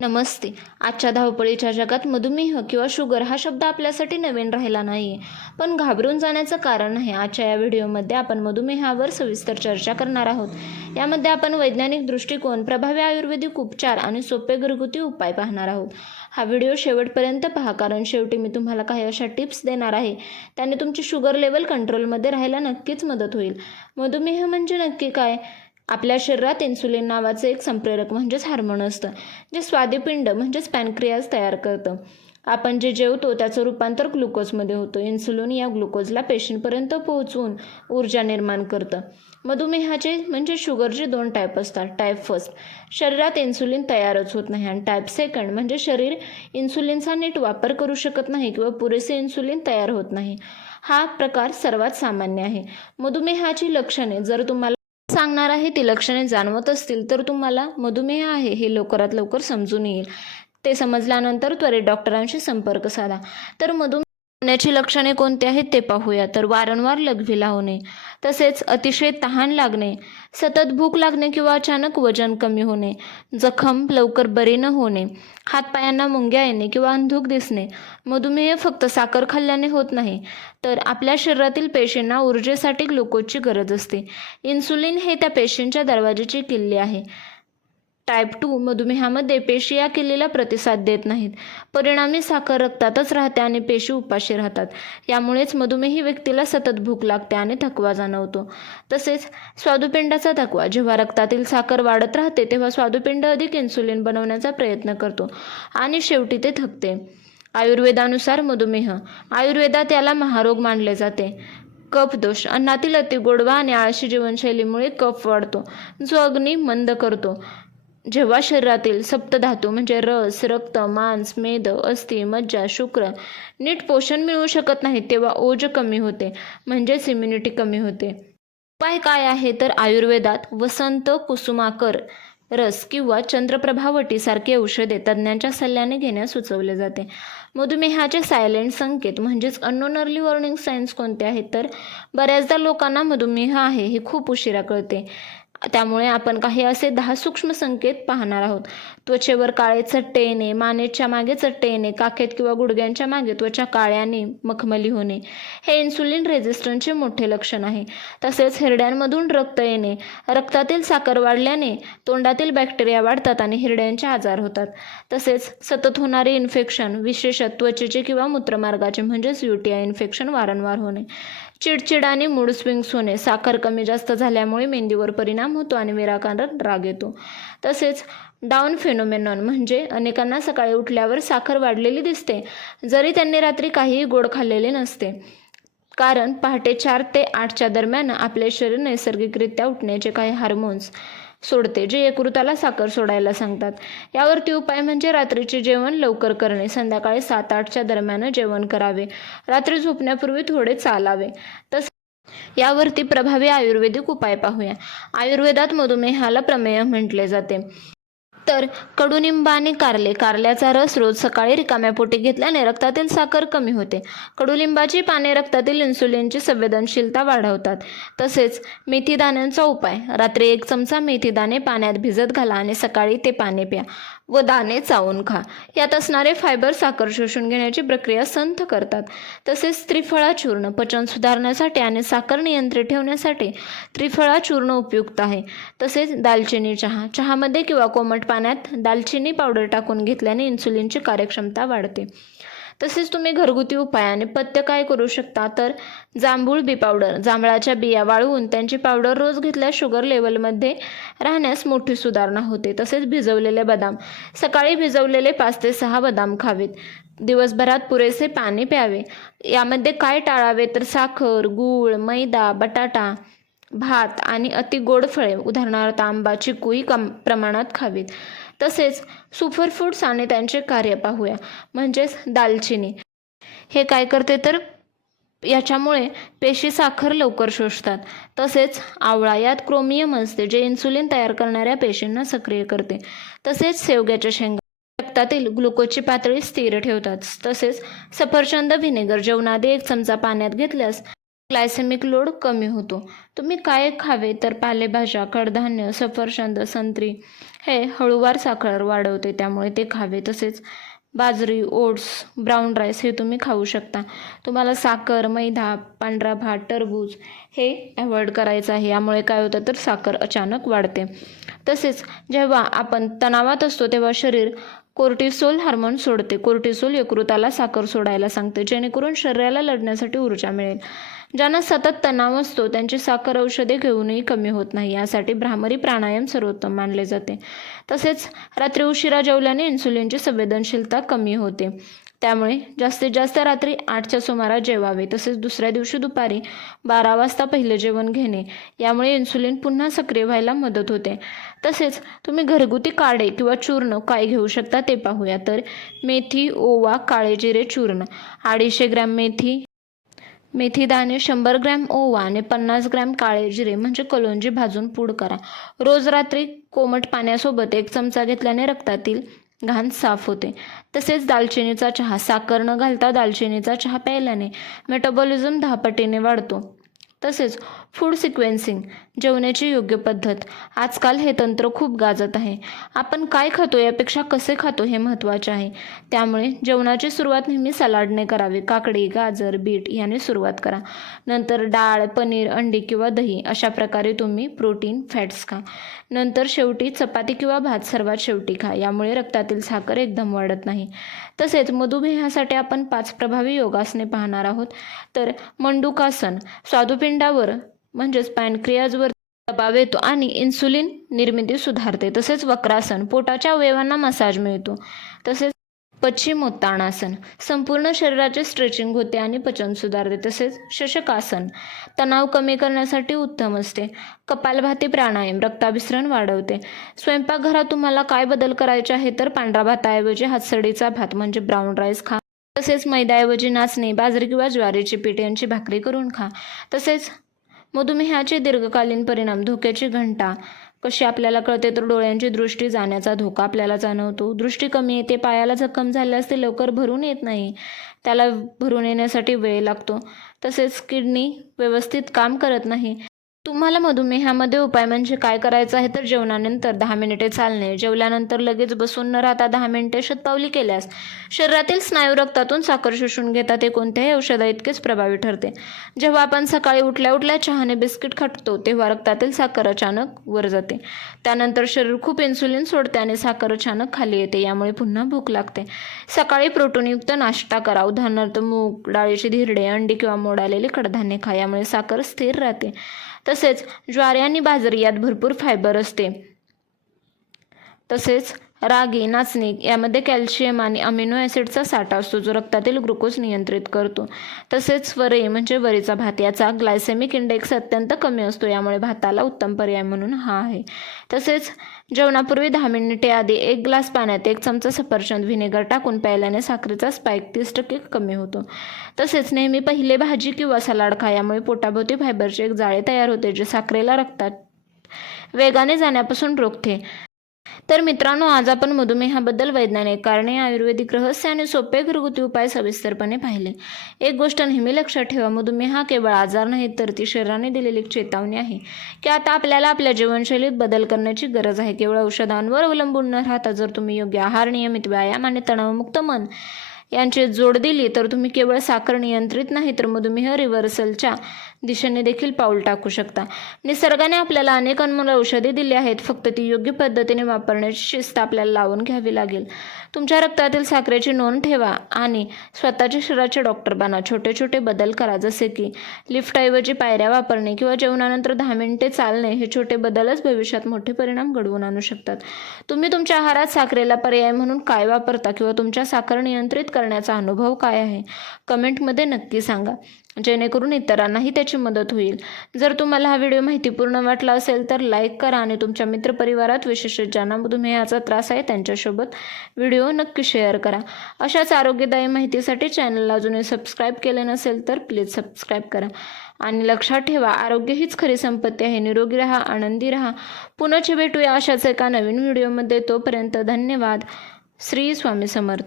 नमस्ते. आजच्या धावपळीच्या जगात मधुमेह किंवा शुगर हा शब्द आपल्यासाठी नवीन राहिला नाही आहे. पण घाबरून जाण्याचं कारण नाही. आजच्या या व्हिडिओमध्ये आपण मधुमेहावर सविस्तर चर्चा करणार आहोत. यामध्ये आपण वैज्ञानिक दृष्टिकोन, प्रभावी आयुर्वेदिक उपचार आणि सोपे घरगुती उपाय पाहणार आहोत. हा व्हिडिओ शेवटपर्यंत पहा, कारण शेवटी मी तुम्हाला काही अशा टिप्स देणार आहे. त्याने तुमची शुगर लेवल कंट्रोलमध्ये राहायला नक्कीच मदत होईल. मधुमेह म्हणजे नक्की काय? आपल्या शरीरात इन्सुलिन नावाचे एक संप्रेरक म्हणजेच हार्मोन असतं, जे स्वादिपिंड म्हणजेच पॅनक्रियाज तयार करतं. आपण जे जेवतो त्याचं रूपांतर ग्लुकोजमध्ये होतं. इन्सुलिन या ग्लुकोजला पेशींपर्यंत पोहोचवून ऊर्जा निर्माण करतं. मधुमेहाचे म्हणजे शुगरचे 2 टाईप असतात. टाईप फर्स्ट, शरीरात इन्सुलिन तयारच होत नाही, आणि टाईप सेकंड म्हणजे शरीर इन्सुलिनचा नीट वापर करू शकत नाही किंवा पुरेसे इन्सुलिन तयार होत नाही. हा प्रकार सर्वात सामान्य आहे. मधुमेहाची लक्षणे जर तुम्हाला सांगणार आहे ती लक्षणे जाणवत असतील तर तुम्हाला मधुमेह आहे हे लवकरात लवकर समजून येईल. ते समजल्यानंतर त्वरित डॉक्टरांशी संपर्क साधा. तर मधुमेहाची लक्षणे कोणती आहेत ते पाहूया. तर वारंवार लघवीला होणे, तसेच अतिशय तहान लागणे, सतत भूक लागणे किंवा अचानक वजन कमी होणे, जखम लवकर बरी न होणे, हातपायांना मुंग्या येणे किंवा अंधुक दिसणे. मधुमेह फक्त साखर खाल्ल्याने होत नाही, तर आपल्या शरीरातील पेशींना ऊर्जेसाठी ग्लुकोजची गरज असते. इन्सुलिन हे त्या पेशींच्या दरवाजाची किल्ली आहे. टाईप 2 मधुमेहामध्ये पेशी या किल्लीला प्रतिसाद देत नाहीत. परिणामी साखर रक्तातच राहते आणि पेशी उपाशी राहतात. यामुळेच मधुमेही व्यक्तीला सतत भूक लागते आणि थकवा जाणवतो. तसेच स्वादुपिंडाचा थकवा, जेव्हा रक्तातील साखर वाढत राहते तेव्हा स्वादुपिंड अधिक इन्सुलिन बनवण्याचा प्रयत्न करतो आणि शेवटी ते थकते. आयुर्वेदानुसार मधुमेह, आयुर्वेदात याला महारोग मानले जाते. कफ दोष, अन्नातील अतिगोडवा आणि आळशी जीवनशैलीमुळे कफ वाढतो, जो अग्नी मंद करतो. जेव्हा शरीरातील सप्तधातू म्हणजे रस, रक्त, मांस, मेद, अस्थी, मज्जा, शुक्र नीट पोषण मिळू शकत नाही, तेव्हा ओज कमी होते, म्हणजेच इम्युनिटी कमी होते. उपाय काय आहे? तर आयुर्वेदात वसंत कुसुमाकर रस किंवा चंद्रप्रभावटी सारखी औषधे तज्ज्ञांच्या सल्ल्याने घेण्यास सुचवले जाते. मधुमेहाचे सायलेंट संकेत म्हणजेच अननोन अर्ली वॉर्निंग सायन्स कोणते आहेत? तर बऱ्याचदा लोकांना मधुमेह आहे हे खूप उशिरा कळते. त्यामुळे आपण काही असे 10 सूक्ष्म संकेत पाहणार आहोत. त्वचेवर काळे चट्टे येणे, मानेच्या मागे चट्टे येणे, काखेत किंवा गुडघ्यांच्या मागे त्वचा काळ्याने मखमली होणे, हे इन्सुलिन रेझिस्टन्सचे मोठे लक्षण आहे. तसेच हिरड्यांमधून रक्त येणे, रक्तातील साखर वाढल्याने तोंडातील बॅक्टेरिया वाढतात आणि हिरड्यांचे आजार होतात. तसेच सतत होणारे इन्फेक्शन, विशेषतः त्वचेचे किंवा मूत्रमार्गाचे म्हणजेच UTI इन्फेक्शन वारंवार होणे, चिडचिड आणि मूड स्विंग्स होणे, साखर कमी जास्त झाल्यामुळे मेंदूवर परिणाम होतो आणि निराकारण राग येतो. तसेच डाऊन फेनोमेनॉन म्हणजे अनेकांना सकाळी उठल्यावर साखर वाढलेली दिसते, जरी त्यांनी रात्री काहीही गोड खाल्लेले नसते. कारण पहाटे 4 ते 8च्या दरम्यान आपले शरीर नैसर्गिकरित्या उठण्याचे काही हार्मोन्स सोडते, जे यकृताला साखर सोडायला सांगतात. यावरती उपाय म्हणजे रात्रीचे जेवण लवकर करणे, संध्याकाळी 7-8च्या दरम्यान जेवण करावे, रात्री झोपण्यापूर्वी थोडे चालावे. यावरती प्रभावी आयुर्वेदिक उपाय पाहूया. आयुर्वेदात मधुमेहाला प्रमेय म्हटले जाते. तर कडुनिंब आणि कारले, कारल्याचा रस रोज सकाळी रिकाम्या पोटी घेतल्याने रक्तातील साखर कमी होते. कडुलिंबाची पाने रक्तातील इन्सुलिनची संवेदनशीलता वाढवतात. तसेच मेथी दाण्यांचा उपाय, रात्री 1 चमचा मेथी दाणे पाण्यात भिजत घाला आणि सकाळी ते पाने प्या व दाणे चावून खा. यात असणारे फायबर साखर शोषून घेण्याची प्रक्रिया संथ करतात. तसेच त्रिफळा चूर्ण, पचन सुधारण्यासाठी आणि साखर नियंत्रित ठेवण्यासाठी त्रिफळा चूर्ण उपयुक्त आहे. तसेच दालचिनी चहा, चहामध्ये किंवा कोमट पाण्यात दालचिनी पावडर टाकून घेतल्याने इन्सुलिनची कार्यक्षमता वाढते. तसेच तुम्ही घरगुती उपायाने पथ्य काय करू शकता? तर जांभूळ बी पावडर, जांभळाच्या बिया वाळवून त्यांची पावडर रोज घेतल्यास शुगर लेवलमध्ये राहण्यास मोठी सुधारणा होते. तसेच भिजवलेले बदाम, सकाळी भिजवलेले 5 ते 6 बदाम खावेत. दिवसभरात पुरेसे पाणी प्यावे. यामध्ये काय टाळावे? तर साखर, गूळ, मैदा, बटाटा, भात आणि अति गोड फळे उदाहरणार्थ आंबा, चिकू ही कमी प्रमाणात खावीत. तसेच सुपरफूड्स आणि त्यांचे कार्य पाहूया. म्हणजेच दालचिनी हे काय करते? तर याच्यामुळे पेशी साखर लवकर शोषतात. तसेच आवळा, यात क्रोमियम असते, जे इन्सुलिन तयार करणाऱ्या पेशींना सक्रिय करते. तसेच शेवग्याच्या शेंगा रक्तातील ग्लुकोजची पातळी स्थिर ठेवतात. तसेच सफरचंद व्हिनेगर जेवणाआधी 1 चमचा पाण्यात घेतल्यास ग्लायसेमिक लोड कमी होतो. तुम्ही काय खावे तर पालेभाज्या, कडधान्य, सफरचंद, संत्री हे हळूवार साखर वाढवते त्यामुळे ते खावे. तसेच बाजरी, ओट्स, ब्राऊन राईस हे तुम्ही खाऊ शकता. तुम्हाला साखर, मैदा, पांढरा भात, टरबूज हे अवॉइड करायचं आहे. यामुळे काय होतं तर साखर अचानक वाढते. तसेच जेव्हा आपण तणावात असतो तेव्हा शरीर कोर्टिसोल हार्मोन सोडते. कोर्टिसोल यकृताला साखर सोडायला सांगते जेणेकरून शरीराला लढण्यासाठी ऊर्जा मिळेल. ज्यांना सतत तणाव असतो त्यांची साखर औषधे घेऊनही कमी होत नाही. यासाठी भ्रामरी प्राणायाम सर्वोत्तम मानले जाते. तसेच रात्री उशिरा जेवल्याने इन्सुलिनची संवेदनशीलता कमी होते. त्यामुळे जास्तीत जास्त रात्री 8च्या सुमारास जेवावे. तसेच दुसऱ्या दिवशी दुपारी 12 वाजता पहिले जेवण घेणे. यामुळे इन्सुलिन पुन्हा सक्रिय व्हायला मदत होते. तसेच तुम्ही घरगुती काढे किंवा चूर्ण काय घेऊ शकता ते पाहूया. तर मेथी, ओवा, काळे जिरे चूर्ण 250 ग्रॅम मेथी दाणे, 100 ग्रॅम ओवा आणि 50 ग्रॅम काळे जिरे म्हणजे कलोंजी भाजून पूड करा. रोज रात्री कोमट पाण्यासोबत 1 चमचा घेतल्याने रक्तातील घाण साफ होते. तसेच दालचिनीचा चहा, साखर न घालता दालचिनीचा चहा प्यायल्याने मेटाबॉलिझम 10 पटीने वाढतो. तसेच फूड सिक्वेन्सिंग, जेवणाची योग्य पद्धत. आजकाल हे तंत्र खूप गाजत आहे. आपण काय खातो यापेक्षा कसे खातो हे महत्त्वाचे आहे. त्यामुळे जेवणाची सुरुवात नेहमी सलाडने करावी. काकडी, गाजर, बीट याने सुरुवात करा. नंतर डाळ, पनीर, अंडी किंवा दही अशा प्रकारे तुम्ही प्रोटीन, फॅट्स खा. नंतर शेवटी चपाती किंवा भात सर्वात शेवटी खा. यामुळे रक्तातील साखर एकदम वाढत नाही. तसेच मधुमेहासाठी आपण 5 प्रभावी योगासने पाहणार आहोत. तर मंडूकासन स्वादुपिंडावर म्हणजेच पॅनक्रियाजवर दबाव येतो आणि इन्सुलिन निर्मिती सुधारते. तसेच वक्रासन पोटाच्या अवयवांना मसाज मिळतो. तसेच पश्चिमोत्तानासन संपूर्ण शरीराचे स्ट्रेचिंग होते आणि पचन सुधारते. तसेच शशकासन तणाव कमी करण्यासाठी उत्तम असते. कपालभाती प्राणायाम रक्ताभिसरण वाढवते. स्वयंपाकघरात तुम्हाला काय बदल करायचे आहे तर पांढरा भाताऐवजी हातसडीचा भात म्हणजे ब्राऊन राईस खा. तसेच मैद्याऐवजी नाचणी, बाजरी किंवा ज्वारीची पीठ यांची भाकरी करून खा. तसेच मधुमेहाचे दीर्घकालीन परिणाम, धोक्याची घंटा कशी आपल्याला कळते तर डोळ्यांची दृष्टी जाण्याचा धोका आपल्याला जाणवतो. दृष्टी कमी येते. पायाला जखम झाल्यास ते लवकर भरून येत नाही. त्याला भरून येण्यासाठी वेळ लागतो. तसेच किडनी व्यवस्थित काम करत नाही. तुम्हाला मधुमेहामध्ये उपाय म्हणजे काय करायचं आहे तर जेवणानंतर 10 मिनिटे चालणे. जेवल्यानंतर लगेच बसून न राहता 10 मिनिटे शतपावली केल्यास शरीरातील स्नायू रक्तातून साखर शोषून घेतात. ते कोणत्याही औषधाइतकेच प्रभावी ठरते. जेव्हा आपण सकाळी उठल्या उठल्या चहाने बिस्किट खातो तेव्हा रक्तातील साखर अचानक वर जाते. त्यानंतर शरीर खूप इन्सुलिन सोडते आणि साखर अचानक खाली येते. यामुळे पुन्हा भूक लागते. सकाळी प्रोटीनयुक्त नाश्ता करा. उदाहरणार्थ मूग डाळीची धिरडे, अंडी किंवा मोड आलेले कडधान्य खा. यामुळे साखर स्थिर राहते. तसेच ज्वारी आणि बाजरी यात भरपूर फायबर असते. तसेच रागी, नाचणी यामध्ये कॅल्शियम आणि अमिनो ॲसिडचा साठा असतो जो रक्तातील ग्लुकोज नियंत्रित करतो. तसेच वरई म्हणजे वरीचा भात याचा ग्लायसेमिक इंडेक्स अत्यंत कमी असतो. यामुळे भाताला उत्तम पर्याय म्हणून हा आहे. तसेच जेवणापूर्वी 10 मिनिटे आधी 1 ग्लास पाण्यात 1 चमचा सफरचंद व्हिनेगर टाकून प्यायल्याने साखरेचा स्पाइक 30% कमी होतो. तसेच नेहमी पहिले भाजी किंवा सलाड खा. यामुळे पोटाभोवती फायबरचे एक जाळे तयार होते जे साखरेला रक्तात वेगाने जाण्यापासून रोखते. तर मित्रांनो, आज आपण मधुमेहाबद्दल वैज्ञानिक कारणे, आयुर्वेदिक रहस्य आणि सोपे घरगुती उपाय सविस्तरपणे पाहिले. एक गोष्ट नेहमी लक्षात ठेवा, मधुमेह हा केवळ आजार नाही तर ती शरीराने दिलेली एक चेतावणी आहे की आता आपल्याला आपल्या जीवनशैलीत बदल करण्याची गरज आहे. केवळ औषधांवर अवलंबून न राहता जर तुम्ही योग्य आहार, नियमित व्यायाम आणि तणावमुक्त मन यांची जोड दिली तर तुम्ही केवळ साखर नियंत्रित नाही तर मधुमेह रिव्हर्सलच्या दिशेने देखील पाऊल टाकू शकता. निसर्गाने आपल्याला अनेक अनमोल औषधे दिली आहेत. फक्त ती योग्य पद्धतीने वापरण्याची शिस्त आपल्याला लावून घ्यावी लागेल. तुमच्या रक्तातील साखरेची नोंद ठेवा आणि स्वतःच्या शरीराचे डॉक्टर बना. छोटे छोटे बदल करा, जसे की लिफ्टऐवजी पायऱ्या वापरणे किंवा जेवणानंतर 10 मिनिटे चालणे. हे छोटे बदलच भविष्यात मोठे परिणाम घडवून आणू शकतात. तुम्ही तुमच्या आहारात साखरेला पर्याय म्हणून काय वापरता किंवा तुमच्या साखर नियंत्रित करण्याचा अनुभव काय आहे कमेंटमध्ये नक्की सांगा, जेणेकरून इतरांनाही त्याची मदत होईल. जर तुम्हाला हा व्हिडिओ माहितीपूर्ण वाटला असेल तर लाईक करा आणि तुमच्या मित्रपरिवारात विशेषतः ज्यांना मधुमेहाचा त्रास आहे त्यांच्यासोबत व्हिडिओ नक्की शेअर करा. अशाच आरोग्यदायी माहितीसाठी चॅनलला अजूनही सबस्क्राईब केले नसेल तर प्लीज सबस्क्राईब करा. आणि लक्षात ठेवा, आरोग्य हीच खरी संपत्ती आहे. निरोगी राहा, आनंदी राहा. पुन्हा भेटूया अशाच एका नवीन व्हिडिओमध्ये. तोपर्यंत धन्यवाद. श्री स्वामी समर्थ.